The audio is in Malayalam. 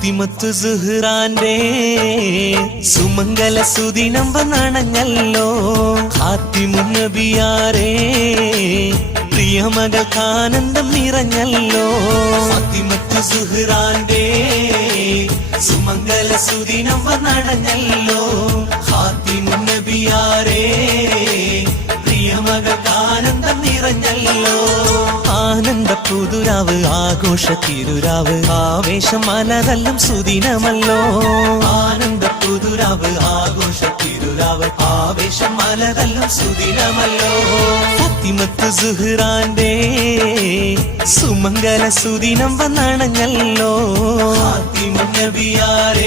ഫാത്തിമത്തു സുഹ്റാന്റെ സുമംഗല സുദിനം വന്നണഞ്ഞല്ലോ. ഹാത്തിമുൻ നബിയാരേ പ്രിയമകൾക്ക് ആനന്ദം നിറഞ്ഞല്ലോ. ഫാത്തിമത്തു സുഹ്റാന്റെ സുമംഗല സുദിനം വന്നണഞ്ഞല്ലോ. ഹാത്തിമുൻ നബിയാരേ പ്രിയമകൾക്ക് ആനന്ദം നിറഞ്ഞല്ലോ. ആനന്ദ പുതുരാവ് ആഘോഷ തിരുരാവ് ആവേശം മലതല്ലും സുദിനമല്ലോ. ആനന്ദ പുതുരാവ് ആഘോഷ തിരുരാവ് ആവേശം മലതല്ലും സുദിനമല്ലോ. ഫാത്തിമത്തു സുഹ്റാന്റെ സുമംഗല സുദിനം വന്നണഞ്ഞല്ലോ. ഹാത്തിമുൻ നബിയാരേ